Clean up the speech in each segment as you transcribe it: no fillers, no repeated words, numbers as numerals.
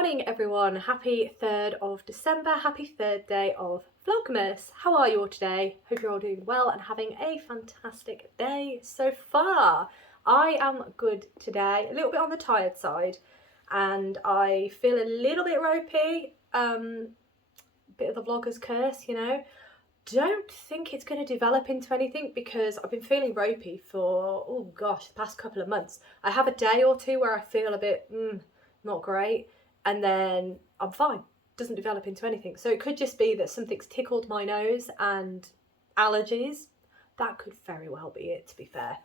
morning everyone, happy 3rd of December, happy third day of Vlogmas. How are you all today? Hope you're all doing well and having a fantastic day so far. I am good today, a little bit on the tired side and I feel a little bit ropey, bit of the vlogger's curse, you know. Don't think it's going to develop into anything because I've been feeling ropey for, oh gosh, the past couple of months. I have a day or two where I feel a bit, not great, and then I'm fine. Doesn't develop into anything. So it could just be that something's tickled my nose and allergies. That could very well be it, to be fair.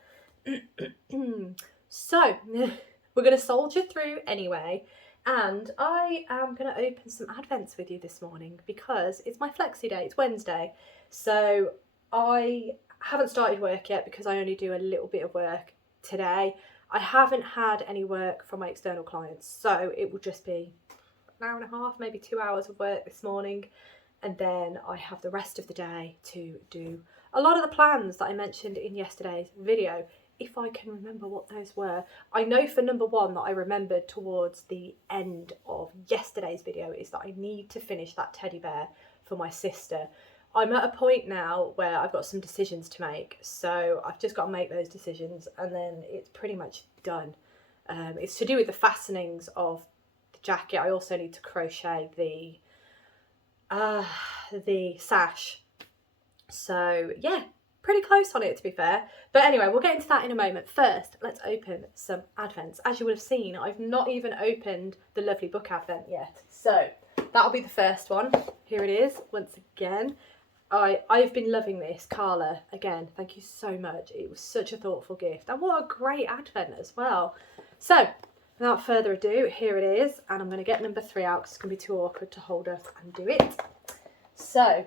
So we're going to soldier through anyway, and I am going to open some advents with you this morning because it's my flexi day. It's Wednesday, so I haven't started work yet because I only do a little bit of work today. I haven't had any work from my external clients, so it will just be an hour and a half, maybe 2 hours of work this morning, and then I have the rest of the day to do a lot of the plans that I mentioned in yesterday's video, if I can remember what those were. I know for number one that I remembered towards the end of yesterday's video is that I need to finish that teddy bear for my sister. I'm at a point now where I've got some decisions to make, so I've just got to make those decisions and then it's pretty much done. It's to do with the fastenings of the jacket. I also need to crochet the sash. So yeah, pretty close on it, to be fair. But anyway, we'll get into that in a moment. First, let's open some advents. As you would have seen, I've not even opened the lovely book advent yet. So that'll be the first one. Here it is, once again. I've been loving this. Carla, again, thank you so much. It was such a thoughtful gift. And what a great advent as well. So, without further ado, here it is. And I'm going to get number 3 out because it's going to be too awkward to hold up and do it. So,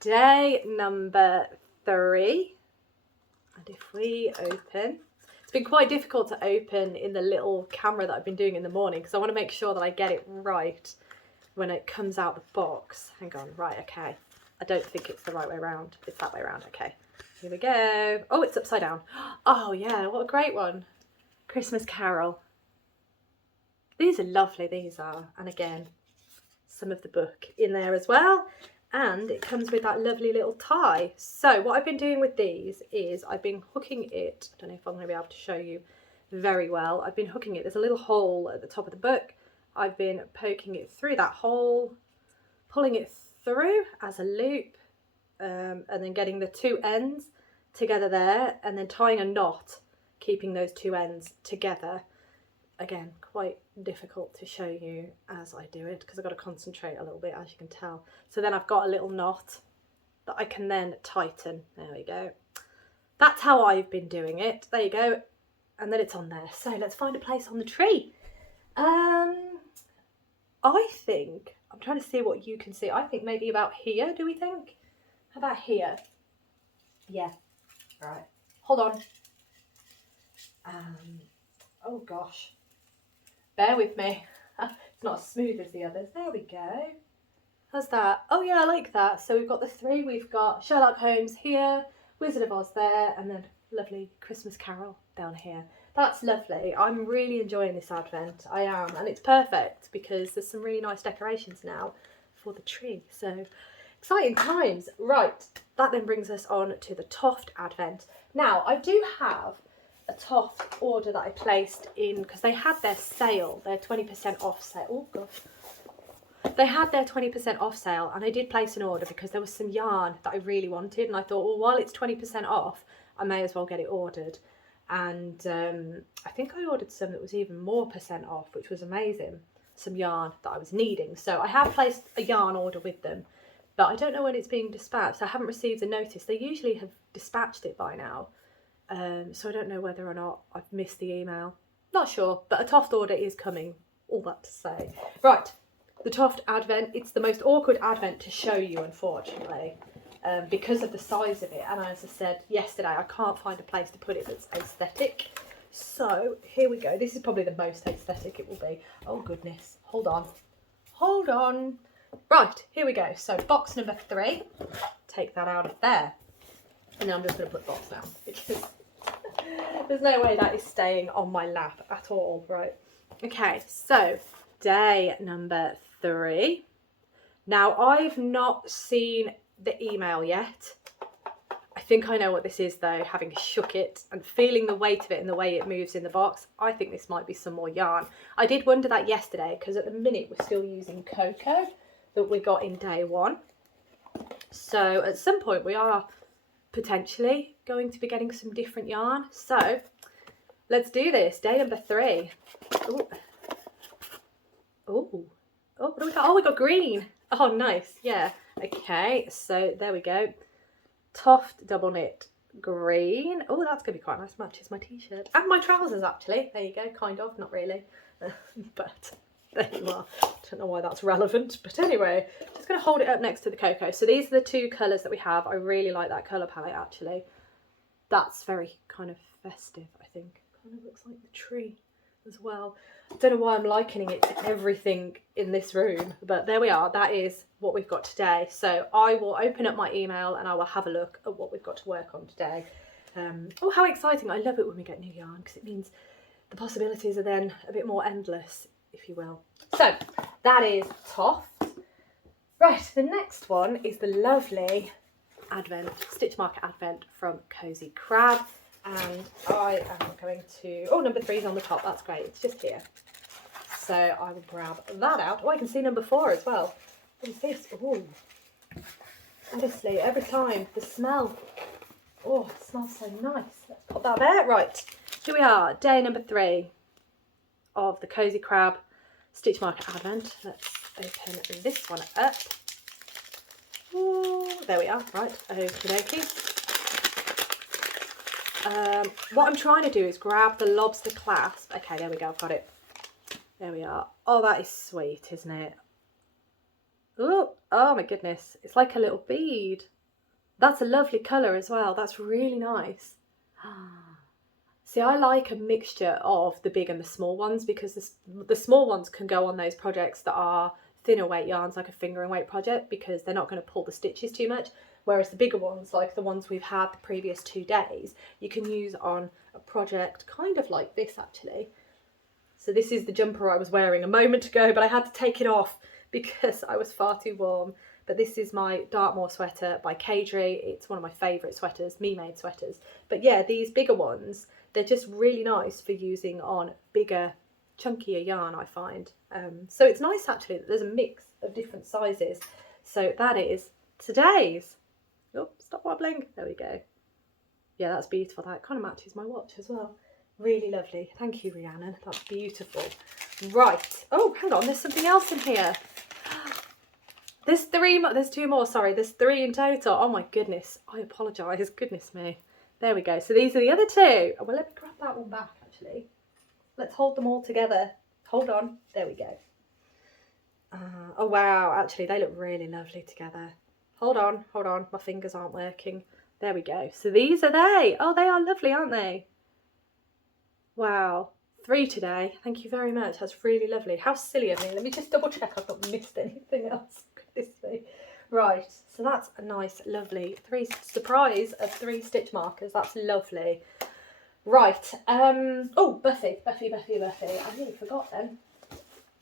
day number 3. And if we open... It's been quite difficult to open in the little camera that I've been doing in the morning because I want to make sure that I get it right when it comes out the box. Hang on, right, okay. I don't think it's the right way around. It's that way around, okay. Here we go. Oh, it's upside down. Oh yeah, what a great one. Christmas Carol. These are lovely, these are. And again, some of the book in there as well. And it comes with that lovely little tie. So what I've been doing with these is I've been hooking it. I don't know if I'm going to be able to show you very well. I've been hooking it. There's a little hole at the top of the book. I've been poking it through that hole, pulling it through as a loop, and then getting the 2 ends together there, and then tying a knot, keeping those 2 ends together. Again, quite difficult to show you as I do it because I've got to concentrate a little bit, as you can tell. So then I've got a little knot that I can then tighten. There we go. That's how I've been doing it. There you go. And then it's on there. So let's find a place on the tree. I think, I'm trying to see what you can see. I think maybe about here, do we think? How about here? Yeah. All right. Hold on. Oh gosh. Bear with me. It's not as smooth as the others. There we go. How's that? Oh yeah, I like that. So we've got the 3. We've got Sherlock Holmes here, Wizard of Oz there, and then lovely Christmas Carol down here. That's lovely. I'm really enjoying this advent. I am. And it's perfect because there's some really nice decorations now for the tree. So exciting times. Right. That then brings us on to the Toft advent. Now, I do have a Toft order that I placed in because they had their sale, their 20% off sale. Oh gosh. They had their 20% off sale and I did place an order because there was some yarn that I really wanted, and I thought, well, while it's 20% off, I may as well get it ordered. And I think I ordered some that was even more % off, which was amazing. Some yarn that I was needing. So I have placed a yarn order with them, but I don't know when it's being dispatched. I haven't received a notice. They usually have dispatched it by now. So I don't know whether or not I've missed the email. Not sure, but a Toft order is coming. All that to say. Right, the Toft advent. It's the most awkward advent to show you, unfortunately. Because of the size of it, and as I said yesterday, I can't find a place to put it that's aesthetic. So here we go. This is probably the most aesthetic it will be. Oh goodness, hold on. Right, here we go. So box number 3, take that out of there, and then I'm just going to put the box down because there's no way that is staying on my lap at all. Right, okay, so day number 3. Now, I've not seen the email yet. I think I know what this is though, having shook it and feeling the weight of it and the way it moves in the box. I think this might be some more yarn. I did wonder that yesterday because at the minute we're still using cocoa that we got in day 1. So at some point we are potentially going to be getting some different yarn. So let's do this. Day number 3. Ooh. Ooh. Oh, what do we got? Oh, we got green. Oh, nice. Yeah. Okay. So there we go. Toft double knit green. Oh, that's going to be quite nice. Matches my t-shirt and my trousers, actually. There you go. Kind of. Not really. But there you are. Don't know why that's relevant. But anyway, just going to hold it up next to the cocoa. So these are the 2 colours that we have. I really like that colour palette, actually. That's very kind of festive, I think. Kind of looks like the tree as well. I don't know why I'm likening it to everything in this room, but there we are. That is what we've got today. So I will open up my email and I will have a look at what we've got to work on today. Oh, how exciting. I love it when we get new yarn because it means the possibilities are then a bit more endless, if you will. So that is Toft. Right, the next one is the lovely Advent, Stitch Marker Advent from Cozy Crab. And I am going to, oh, number 3 is on the top. That's great. It's just here. So I will grab that out. Oh, I can see number 4 as well. What is this? Oh, honestly, every time the smell. Oh, it smells so nice. Let's put that there. Right, here we are. Day number 3 of the Cozy Crab Stitch Marker Advent. Let's open this one up. Oh, there we are. Right, okie dokie. What I'm trying to do is grab the lobster clasp. Okay, there we go, I've got it. There we are. Oh, that is sweet, isn't it? Oh my goodness. It's like a little bead. That's a lovely colour as well. That's really nice. See, I like a mixture of the big and the small ones because the small ones can go on those projects that are thinner weight yarns, like a fingering weight project, because they're not going to pull the stitches too much. Whereas the bigger ones, like the ones we've had the previous 2 days, you can use on a project kind of like this, actually. So this is the jumper I was wearing a moment ago, but I had to take it off because I was far too warm. But this is my Dartmoor sweater by Kadri. It's one of my favourite sweaters, me-made sweaters. But yeah, these bigger ones, they're just really nice for using on bigger, chunkier yarn, I find. So it's nice, actually, that there's a mix of different sizes. So that is today's. Oh, stop wobbling. There we go. Yeah, that's beautiful. That kind of matches my watch as well. Really lovely. Thank you, Rhiannon. That's beautiful. Right. Oh, hang on. There's something else in here. There's 2 more. Sorry, there's 3 in total. Oh my goodness. I apologise. Goodness me. There we go. So these are the other 2. Well, let me grab that one back, actually. Let's hold them all together. Hold on. There we go. Oh, wow. Actually, they look really lovely together. Hold on, my fingers aren't working. There we go. So these are they. Oh, they are lovely, aren't they? Wow. 3 today. Thank you very much. That's really lovely. How silly of me. Let me just double check I've not missed anything else. Right, so that's a nice, lovely surprise of 3 stitch markers. That's lovely. Right. Oh, Buffy. I nearly forgot then.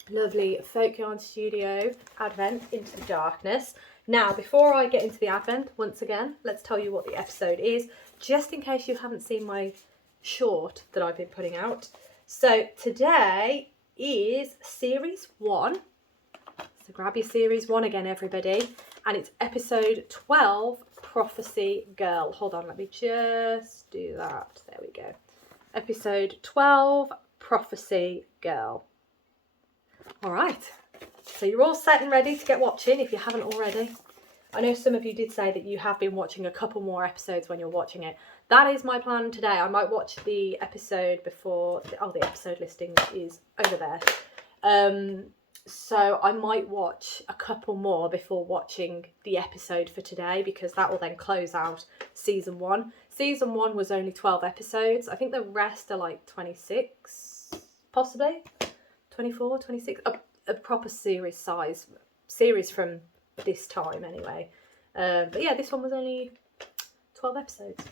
Lovely Folk Yarn Studio Advent Into the Darkness. Now, before I get into the Advent, once again, let's tell you what the episode is, just in case you haven't seen my short that I've been putting out. So today is Series 1. So grab your Series 1 again, everybody. And it's episode 12, Prophecy Girl. Hold on, let me just do that. There we go. Episode 12, Prophecy Girl. All right. So you're all set and ready to get watching if you haven't already. I know some of you did say that you have been watching a couple more episodes when you're watching it. That is my plan today. I might watch the episode before... Oh, the episode listing is over there. So I might watch a couple more before watching the episode for today because that will then close out season 1. Season 1 was only 12 episodes. I think the rest are like 26, possibly. 24, 26. A proper series from this time anyway. But yeah, this one was only 12 episodes.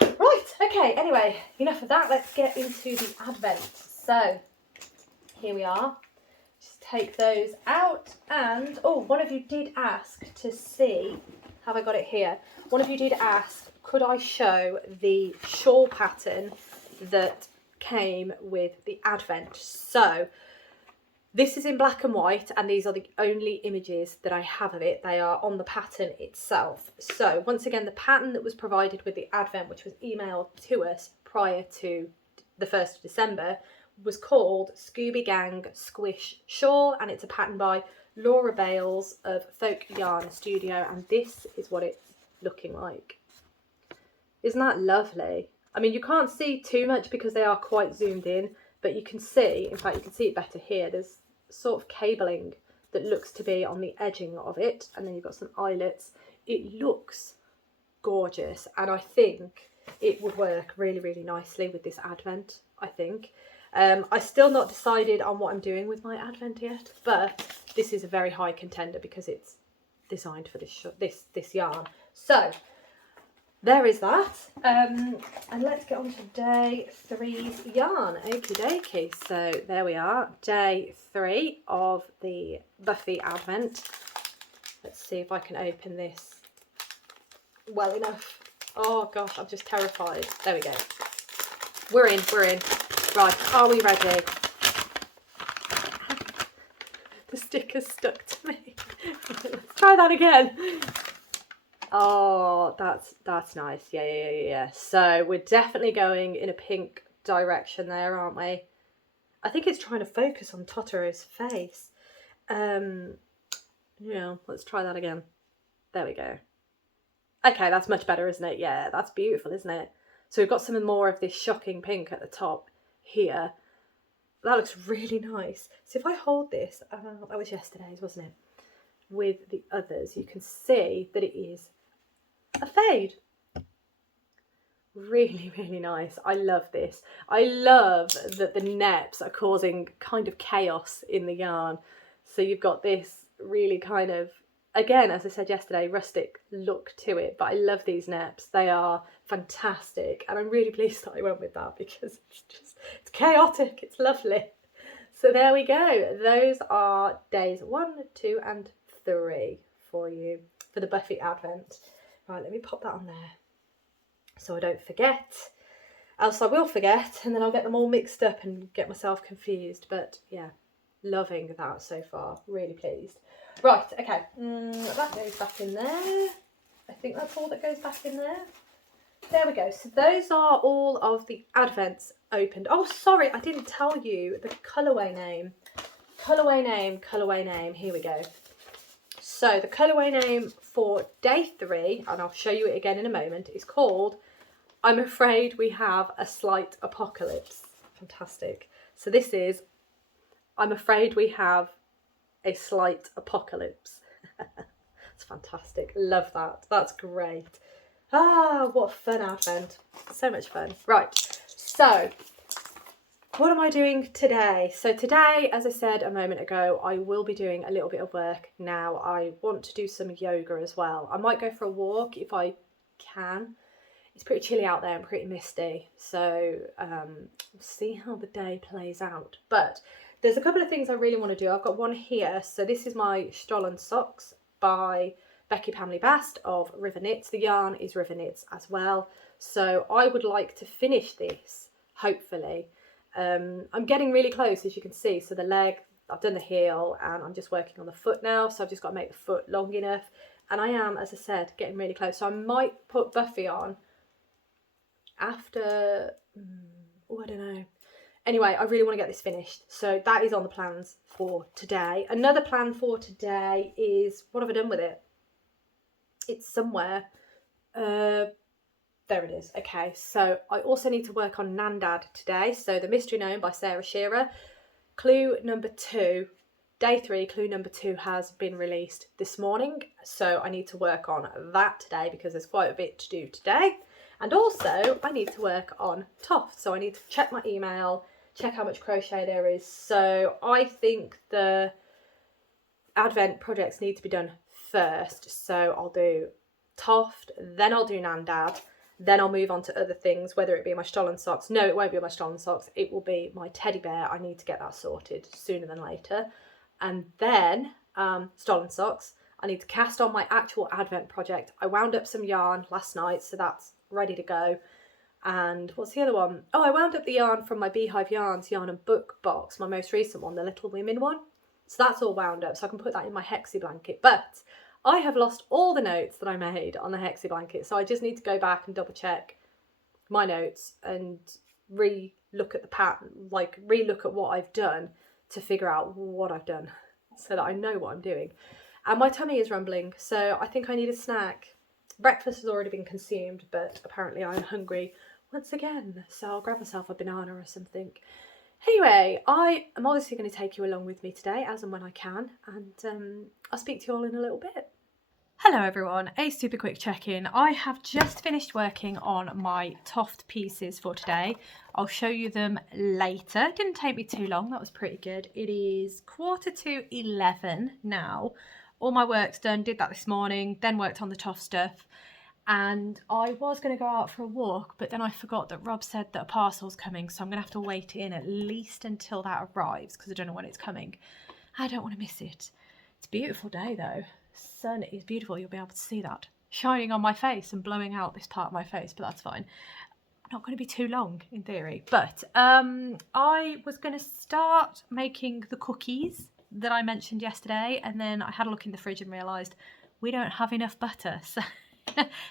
Right, okay, anyway, enough of that. Let's get into the Advent. So, here we are. take those out. And, oh, one of you did ask to see, have I got it here? One of you did ask, could I show the shawl pattern that came with the advent? So this is in black and white, and these are the only images that I have of it. They are on the pattern itself. So once again, the pattern that was provided with the advent, which was emailed to us prior to the 1st of December, was called Scooby Gang Squish Shawl, and it's a pattern by Laura Bales of Folk Yarn Studio, and this is what it's looking like. Isn't that lovely? I mean, you can't see too much because they are quite zoomed in, but you can see, in fact, you can see it better here. There's sort of cabling that looks to be on the edging of it, and then you've got some eyelets. It looks gorgeous, and I think it would work really, really nicely with this advent, I think. I still not decided on what I'm doing with my advent yet, but this is a very high contender because it's designed for this yarn. So there is that, and let's get on to day 3's yarn. Okie dokie. So there we are, day 3 of the Buffy advent. Let's see if I can open this well enough. Oh gosh, I'm just terrified. There we go. We're in. Right, are we ready? The sticker's stuck to me. Let's try that again. Oh, that's nice. Yeah. So we're definitely going in a pink direction there, aren't we? I think it's trying to focus on Totaro's face. Yeah, let's try that again. There we go. Okay, that's much better, isn't it? Yeah, that's beautiful, isn't it? So we've got some more of this shocking pink at the top here. That looks really nice. So if I hold this, that was yesterday's, wasn't it? With the others, you can see that it is a fade. Really, really nice. I love this. I love that the neps are causing kind of chaos in the yarn. So you've got this really kind of, again, as I said yesterday, rustic look to it, but I love these neps. They are fantastic, and I'm really pleased that I went with that because it's chaotic. It's lovely. So there we go. Those are days 1, 2 and 3 for you for the Buffy advent. Right, let me pop that on there so I don't forget. Else I will forget, and then I'll get them all mixed up and get myself confused. But yeah, loving that so far. Really pleased. Right, okay. That goes back in there. I think that's all that goes back in there. There we go. So those are all of the advents opened. Oh, sorry, I didn't tell you the colourway name. Colourway name. Here we go. So the colourway name for day 3, and I'll show you it again in a moment, is called I'm Afraid We Have a Slight Apocalypse. Fantastic. So this is I'm Afraid We Have a Slight Apocalypse. It's fantastic. Love that. That's great. Ah, what a fun advent. So much fun. Right, so what am I doing today? So today, as I said a moment ago, I will be doing a little bit of work now. I want to do some yoga as well. I might go for a walk if I can. It's pretty chilly out there and pretty misty, so we'll see how the day plays out. But there's a couple of things I really want to do. I've got one here. So this is my Shawl socks by Becky Pamely Bast of River Knits. The yarn is River Knits as well. So I would like to finish this, hopefully. I'm getting really close, as you can see. So the leg, I've done the heel, and I'm just working on the foot now. So I've just got to make the foot long enough. And I am, as I said, getting really close. So I might put Buffy on after, oh, I don't know. Anyway, I really want to get this finished. So that is on the plans for today. Another plan for today is, what have I done with it? It's somewhere. There it is. Okay, so I also need to work on Gnandad today. So The Mystery Gnome by Sarah Shearer. Clue number 2, day 3, clue number 2 has been released this morning. So I need to work on that today because there's quite a bit to do today. And also I need to work on Toft. So I need to check my email, check how much crochet there is. So I think the advent projects need to be done first. So I'll do Toft, then I'll do Gnandad, then I'll move on to other things, whether it be my Shawl socks. No, it won't be my Shawl socks. It will be my teddy bear. I need to get that sorted sooner than later. And then stolen socks. I need to cast on my actual advent project. I wound up some yarn last night, so that's ready to go. And what's the other one? Oh, I wound up the yarn from my Beehive Yarns yarn and book box, my most recent one, the Little Women one. So that's all wound up, so I can put that in my Hexie blanket. But I have lost all the notes that I made on the Hexie blanket, so I just need to go back and double check my notes and re-look at the pattern, like re-look at what I've done to figure out what I've done so that I know what I'm doing. And my tummy is rumbling, so I think I need a snack. Breakfast has already been consumed, but apparently I'm hungry once again, so I'll grab myself a banana or something. Anyway, I am obviously going to take you along with me today, as and when I can, and I'll speak to you all in a little bit. Hello everyone, a super quick check-in. I have just finished working on my Toft pieces for today. I'll show you them later. It didn't take me too long, that was pretty good. It is 11:15 now. All my work's done, did that this morning, then worked on the Toft stuff. And I was going to go out for a walk, but then I forgot that Rob said that a parcel's coming, so I'm going to have to wait in at least until that arrives, because I don't know when it's coming. I don't want to miss it. It's a beautiful day though. Sun is beautiful, you'll be able to see that shining on my face and blowing out this part of my face, but that's fine. Not going to be too long in theory, but I was going to start making the cookies that I mentioned yesterday, and then I had a look in the fridge and realised we don't have enough butter, so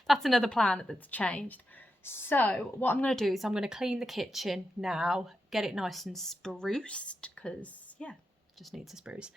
that's another plan that's changed. So what I'm going to do is I'm going to clean the kitchen now, get it nice and spruced, because yeah, just needs a spruce.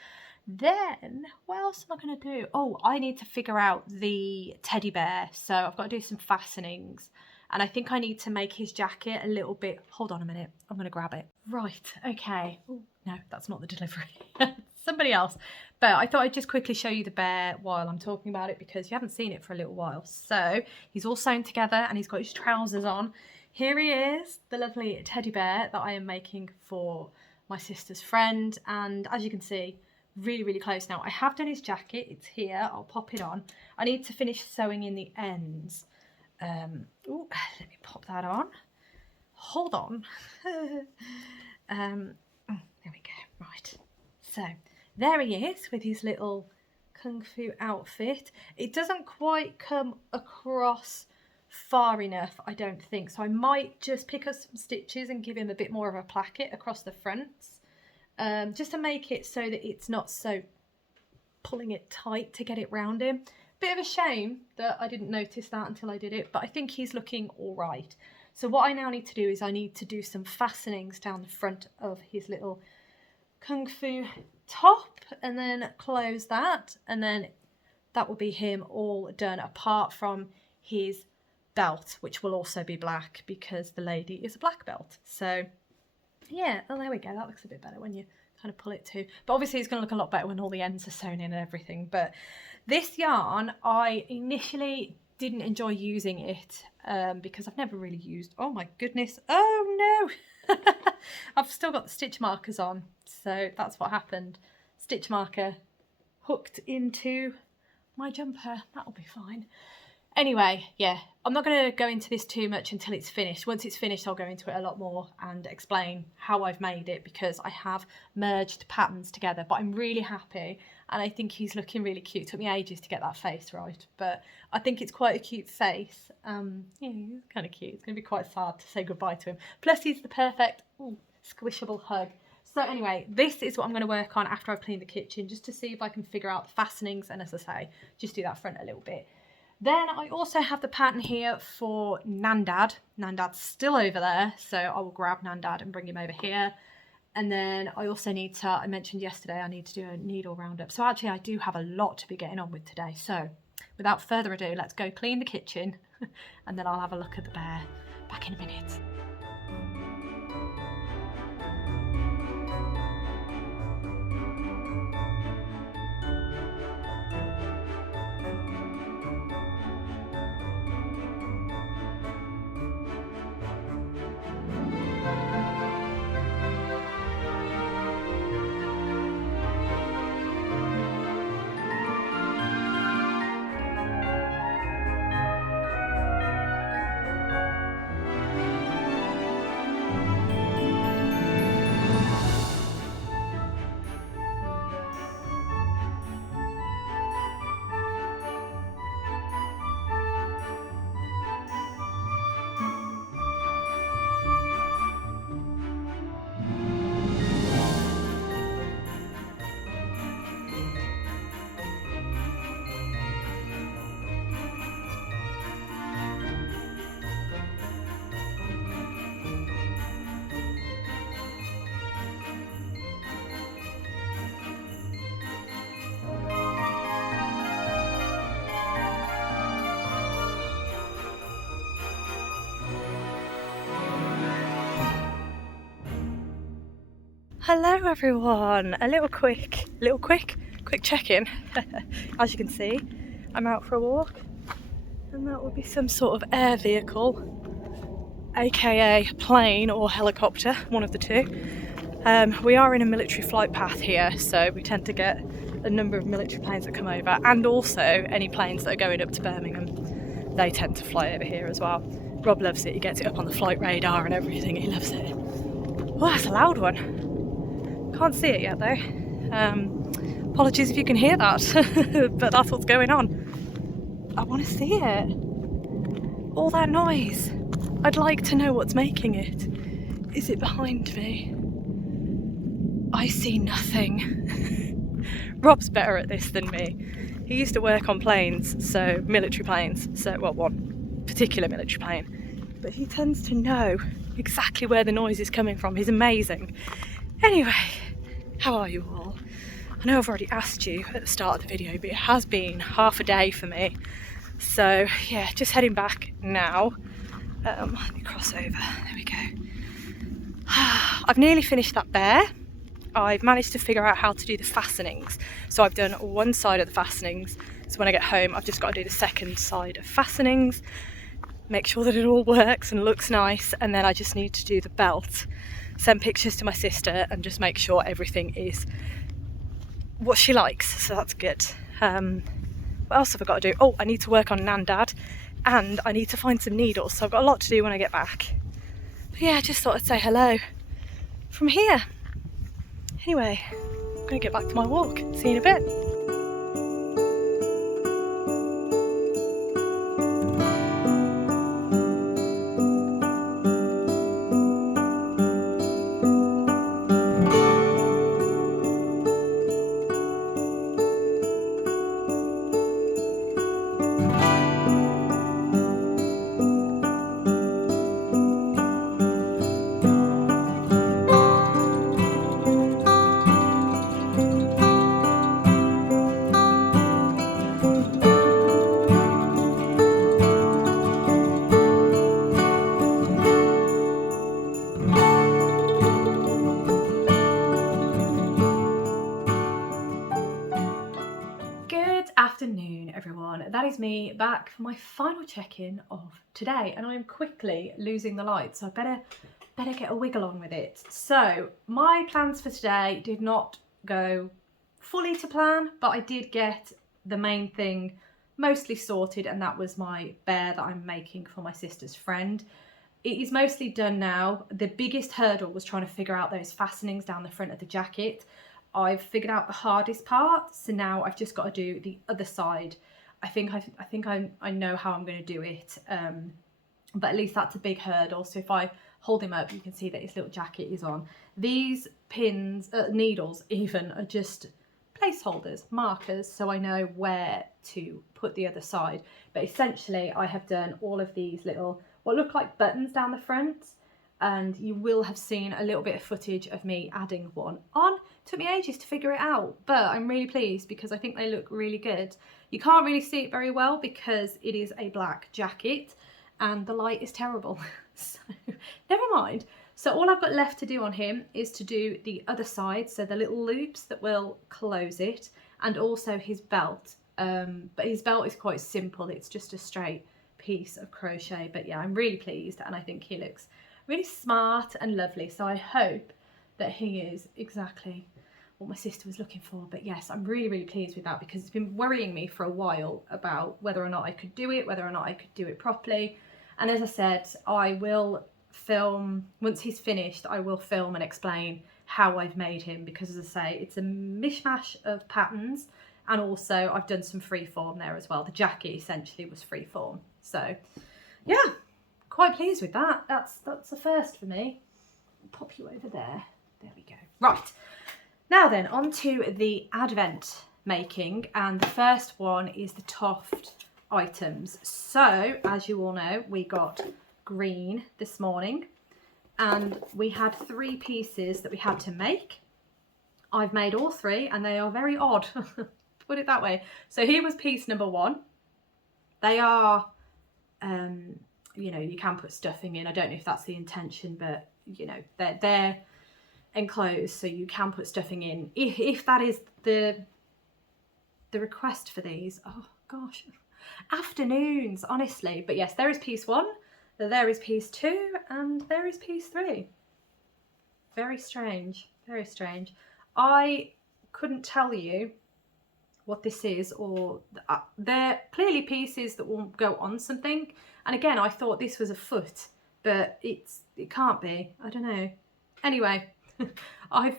Then what else am I going to do? Oh, I need to figure out the teddy bear, so I've got to do some fastenings, and I think I need to make his jacket a little bit. Hold on a minute, I'm going to grab it. Right, okay. Oh no, that's not the delivery. Somebody else. But I thought I'd just quickly show you the bear while I'm talking about it, because you haven't seen it for a little while. So he's all sewn together and he's got his trousers on. Here he is, the lovely teddy bear that I am making for my sister's friend. And as you can see, really, really close now. I have done his jacket, it's here, I'll pop it on. I need to finish sewing in the ends. Ooh, let me pop that on. Hold on. There we go, right. So there he is with his little kung fu outfit. It doesn't quite come across far enough, I don't think. So I might just pick up some stitches and give him a bit more of a placket across the fronts. Just to make it so that it's not so pulling it tight to get it round him. Bit of a shame that I didn't notice that until I did it, but I think he's looking all right. So what I now need to do is I need to do some fastenings down the front of his little kung fu top, and then close that, and then that will be him all done, apart from his belt, which will also be black because the lady is a black belt. So yeah, oh there we go, that looks a bit better when you kind of pull it too, but obviously it's going to look a lot better when all the ends are sewn in and everything. But this yarn, I initially didn't enjoy using it because I've never really used, oh my goodness, oh no, I've still got the stitch markers on, so that's what happened. Stitch marker hooked into my jumper, that'll be fine. Anyway, yeah, I'm not going to go into this too much until it's finished. Once it's finished, I'll go into it a lot more and explain how I've made it, because I have merged patterns together. But I'm really happy, and I think he's looking really cute. It took me ages to get that face right, but I think it's quite a cute face. Yeah, he's kind of cute. It's going to be quite sad to say goodbye to him. Plus, he's the perfect squishable hug. So anyway, this is what I'm going to work on after I've cleaned the kitchen, just to see if I can figure out the fastenings, and as I say, just do that front a little bit. Then I also have the pattern here for Gnandad. Gnandad's still over there, so I will grab Gnandad and bring him over here. And then I also need to, I mentioned yesterday, I need to do a needle roundup. So actually I do have a lot to be getting on with today. So without further ado, let's go clean the kitchen and then I'll have a look at the bear. Back in a minute. Hello everyone, a little quick check-in. As you can see, I'm out for a walk and that will be some sort of air vehicle, aka plane or helicopter, one of the two. We are in a military flight path here, so we tend to get a number of military planes that come over, and also any planes that are going up to Birmingham, they tend to fly over here as well. Rob loves it, he gets it up on the flight radar and everything, he loves it. Oh, that's a loud one. Can't see it yet though. Apologies if you can hear that, but that's what's going on. I want to see it. All that noise. I'd like to know what's making it. Is it behind me? I see nothing. Rob's better at this than me. He used to work on planes, so military planes, so well, one particular military plane. But he tends to know exactly where the noise is coming from. He's amazing. Anyway, how are you all? I know I've already asked you at the start of the video, but it has been half a day for me. So yeah, just heading back now. Let me cross over, there we go. I've nearly finished that bear. I've managed to figure out how to do the fastenings. So I've done one side of the fastenings. So when I get home, I've just got to do the second side of fastenings, make sure that it all works and looks nice. And then I just need to do the belt, send pictures to my sister and just make sure everything is what she likes. So that's good. What else have I got to do? Oh, I need to work on Gnandad and I need to find some needles. So I've got a lot to do when I get back. But yeah, I just thought I'd say hello from here. Anyway, I'm going to get back to my walk. See you in a bit. Afternoon everyone, that is me back for my final check-in of today, and I'm quickly losing the light, so I better get a wiggle on with it. So my plans for today did not go fully to plan, but I did get the main thing mostly sorted, and that was my bear that I'm making for my sister's friend. It is mostly done now. The biggest hurdle was trying to figure out those fastenings down the front of the jacket. I've figured out the hardest part, so now I've just got to do the other side. I think I know how I'm going to do it, but at least that's a big hurdle. So if I hold him up, you can see that his little jacket is on. These pins, needles even, are just placeholders, markers, so I know where to put the other side. But essentially I have done all of these little, what look like buttons down the front, and you will have seen a little bit of footage of me adding one on. Took me ages to figure it out, but I'm really pleased because I think they look really good. You can't really see it very well because it is a black jacket and the light is terrible, so never mind. So all I've got left to do on him is to do the other side, so the little loops that will close it, and also his belt. But his belt is quite simple, it's just a straight piece of crochet. But yeah, I'm really pleased and I think he looks really smart and lovely, so I hope that he is exactly what my sister was looking for. But yes, I'm really pleased with that because it's been worrying me for a while about whether or not I could do it, whether or not I could do it properly. And as I said, I will film, once he's finished, I will film and explain how I've made him, because as I say, it's a mishmash of patterns, and also I've done some freeform there as well. The jacket essentially was freeform. So yeah, quite pleased with that. That's a first for me. I'll pop you over there. There we go. Right. Now then, on to the advent making, and the first one is the Toft items. So, as you all know, we got green this morning, and we had 3 pieces that we had to make. I've made all 3, and they are very odd, put it that way. So here was piece number 1. They are, you know, you can put stuffing in. I don't know if that's the intention, but, you know, they're enclosed so you can put stuffing in if that is the request for these. Oh gosh, afternoons, honestly. But yes, there is piece 1, there is piece 2, and there is piece 3. Very strange, very strange. I couldn't tell you what this is, or they're clearly pieces that will go on something. And again, I thought this was a foot, but it can't be. I don't know. Anyway, I'm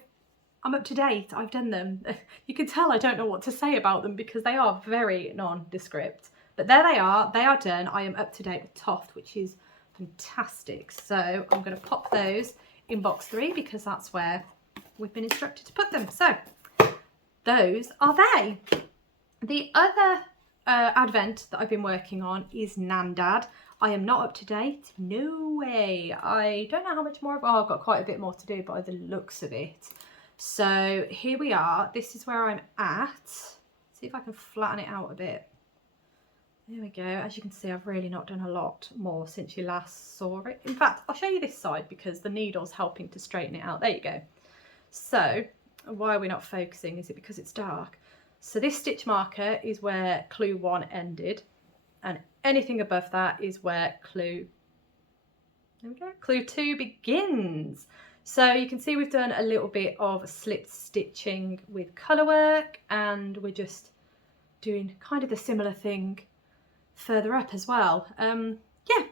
up to date. I've done them. You can tell I don't know what to say about them because they are very nondescript. But there they are. They are done. I am up to date with Toft, which is fantastic. So I'm going to pop those in box 3 because that's where we've been instructed to put them. So those are they. The other advent that I've been working on is Gnandad. I am not up to date. No way. I don't know how much more. Oh, I've got quite a bit more to do by the looks of it. So here we are. This is where I'm at. See if I can flatten it out a bit. There we go. As you can see, I've really not done a lot more since you last saw it. In fact, I'll show you this side because the needle's helping to straighten it out. There you go. So why are we not focusing? Is it because it's dark? So this stitch marker is where clue 1 ended, and anything above that is where clue 2 begins. So you can see we've done a little bit of slip stitching with colour work, and we're just doing kind of the similar thing further up as well. Yeah,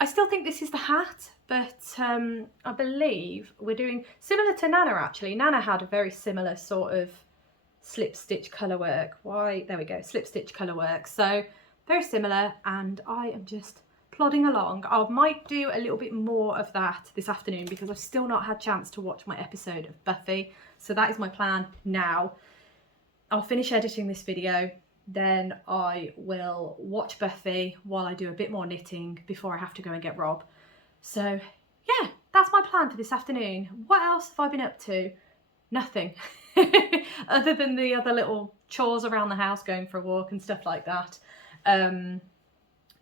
I still think this is the hat, but I believe we're doing similar to Nana actually. Nana had a very similar sort of slip stitch colour work. Why, there we go, slip stitch colour work. So very similar, and I am just plodding along. I might do a little bit more of that this afternoon because I've still not had a chance to watch my episode of Buffy. So that is my plan now. I'll finish editing this video, then I will watch Buffy while I do a bit more knitting before I have to go and get Rob. So yeah, that's my plan for this afternoon. What else have I been up to? Nothing. Other than the other little chores around the house, going for a walk and stuff like that.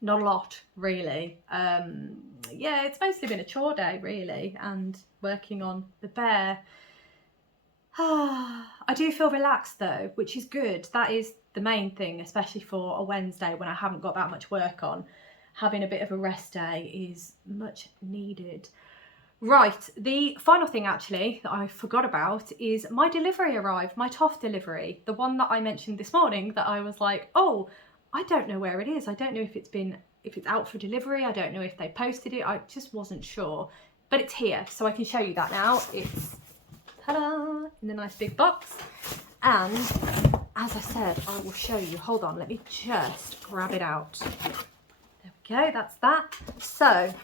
Not a lot really. Yeah, it's mostly been a chore day really, and working on the bear. I do feel relaxed though, which is good. That is the main thing, especially for a Wednesday when I haven't got that much work on. Having a bit of a rest day is much needed. Right, the final thing actually that I forgot about is my delivery arrived, my Toft delivery, the one that I mentioned this morning that I was like, oh, I don't know where it is. I don't know if it's out for delivery. I don't know if they posted it. I just wasn't sure, but it's here. So I can show you that now. It's, ta-da, in a nice big box. And as I said, I will show you. Hold on, let me just grab it out. There we go, that's that. So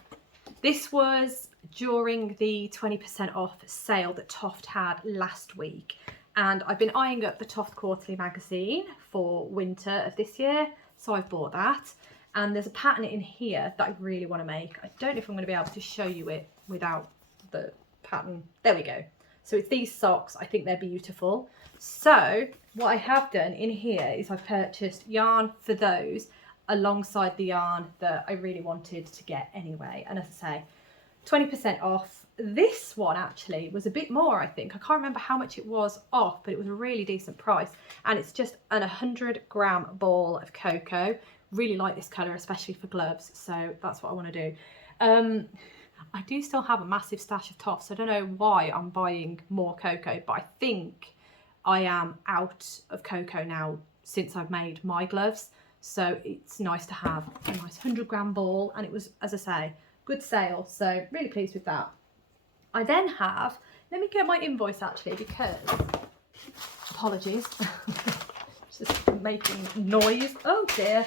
this was during the 20% off sale that Toft had last week. And I've been eyeing up the Toft Quarterly magazine for winter of this year. So I've bought that. And there's a pattern in here that I really want to make. I don't know if I'm going to be able to show you it without the pattern. There we go. So it's these socks. I think they're beautiful. So what I have done in here is I've purchased yarn for those alongside the yarn that I really wanted to get anyway. And as I say, 20% off. This one actually was a bit more, I think. I can't remember how much it was off, but it was a really decent price. And it's just an 100-gram ball of cocoa. Really like this colour, especially for gloves. So that's what I want to do. I do still have a massive stash of Toft, so I don't know why I'm buying more cocoa, but I think I am out of cocoa now since I've made my gloves. So it's nice to have a nice 100-gram ball, and it was, as I say, good sale. So really pleased with that. I then have, let me get my invoice actually, because, apologies, just making noise. Oh dear,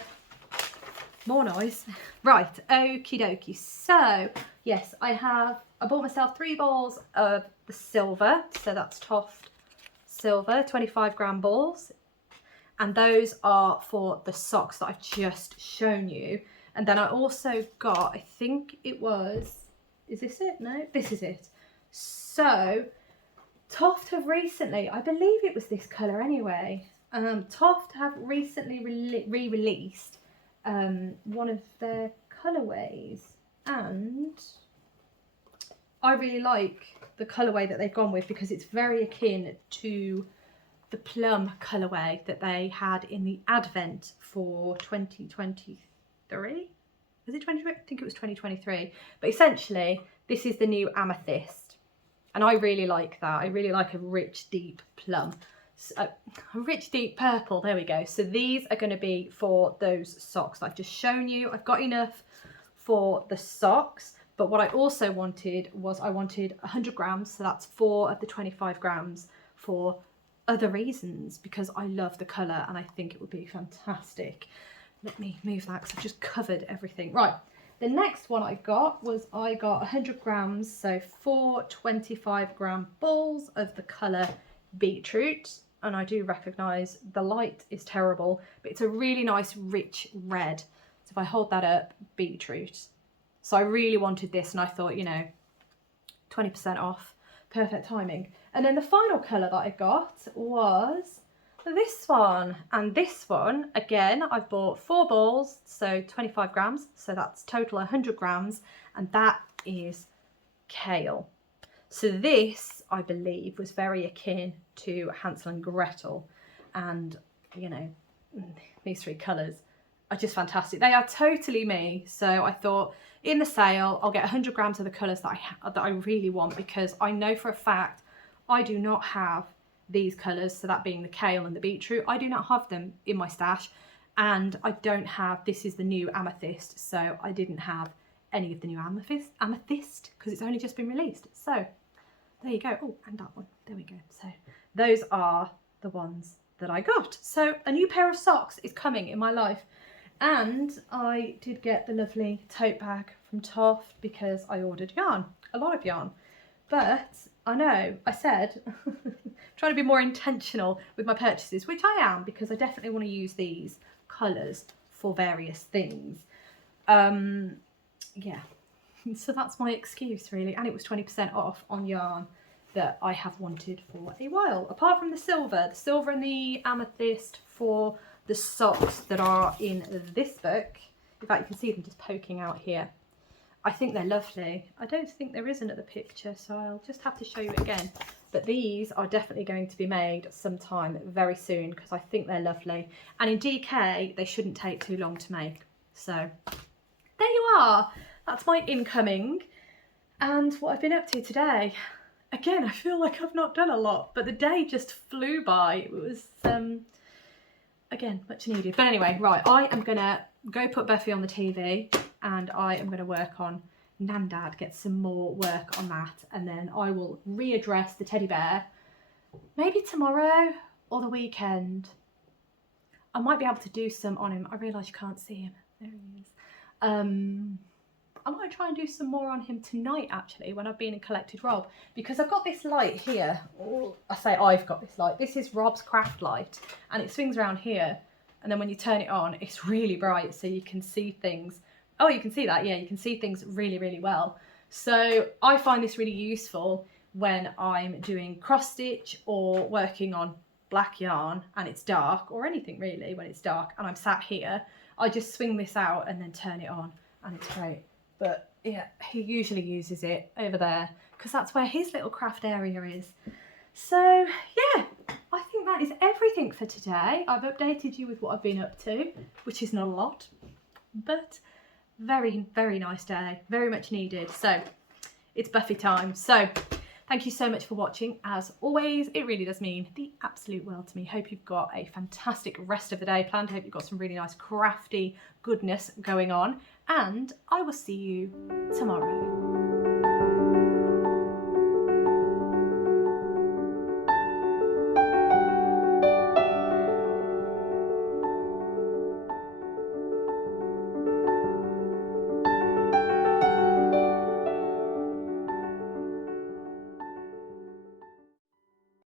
more noise. Right, okie dokie. So yes, I bought myself 3 balls of the silver. So that's Toft silver, 25-gram balls. And those are for the socks that I've just shown you. And then I also got, I think it was, is this it? No, this is it. So Toft have recently, I believe it was this colour anyway, Toft have recently re-released one of their colourways, and I really like the colourway that they've gone with because it's very akin to the plum colourway that they had in the Advent for 2023. Was it 20? I think it was 2023. But essentially, this is the new amethyst. And I really like that. I really like a rich, deep plum. A rich, deep purple. There we go. So these are going to be for those socks that I've just shown you. I've got enough for the socks. But what I also wanted was I wanted 100 grams. So that's 4 of the 25 grams for other reasons, because I love the colour and I think it would be fantastic. Let me move that because I've just covered everything. Right, the next one I got 100 grams, so 4 25-gram balls of the colour beetroot. And I do recognise the light is terrible, but it's a really nice rich red. So if I hold that up, beetroot. So I really wanted this and I thought, you know, 20% off, perfect timing. And then the final colour that I got was this one. And this one, again, I've bought 4 balls, so 25 grams. So that's total 100 grams. And that is kale. So this, I believe, was very akin to Hansel and Gretel. And, you know, these 3 colours are just fantastic. They are totally me. So I thought in the sale, I'll get 100 grams of the colours that I really want, because I know for a fact I do not have these colours, so that being the kale and the beetroot. I do not have them in my stash, and I don't have, this is the new amethyst, so I didn't have any of the new amethyst because it's only just been released. So there you go. Oh, and that one. There we go. So those are the ones that I got. So a new pair of socks is coming in my life. And I did get the lovely tote bag from Toft because I ordered yarn, a lot of yarn. But I know, I said, trying to be more intentional with my purchases, which I am, because I definitely want to use these colours for various things. Yeah, so that's my excuse really. And it was 20% off on yarn that I have wanted for a while. Apart from the silver and the amethyst for the socks that are in this book. In fact, you can see them just poking out here. I think they're lovely. I don't think there is another picture, so I'll just have to show you it again. But these are definitely going to be made sometime very soon because I think they're lovely. And in DK, they shouldn't take too long to make. So there you are. That's my incoming and what I've been up to today. Again, I feel like I've not done a lot, but the day just flew by. It was, again, much needed. But anyway, right, I am going to go put Buffy on the TV and I am going to work on Gnandad, get some more work on that, and then I will readdress the teddy bear maybe tomorrow or the weekend. I might be able to do some on him. I realise you can't see him. There he is. I might try and do some more on him tonight, actually, when I've been and collected Rob, because I've got this light here. Oh, I say I've got this light. This is Rob's craft light, and it swings around here, and then when you turn it on, it's really bright, so you can see things. Oh, you can see that? Yeah, you can see things really, really well. So I find this really useful when I'm doing cross stitch or working on black yarn and it's dark, or anything really when it's dark and I'm sat here. I just swing this out and then turn it on, and it's great. But yeah, he usually uses it over there because that's where his little craft area is. So yeah, I think that is everything for today. I've updated you with what I've been up to, which is not a lot, but very, very nice day, very much needed. So it's Buffy time. So thank you so much for watching. As always, it really does mean the absolute world to me. Hope you've got a fantastic rest of the day planned. Hope you've got some really nice crafty goodness going on. And I will see you tomorrow.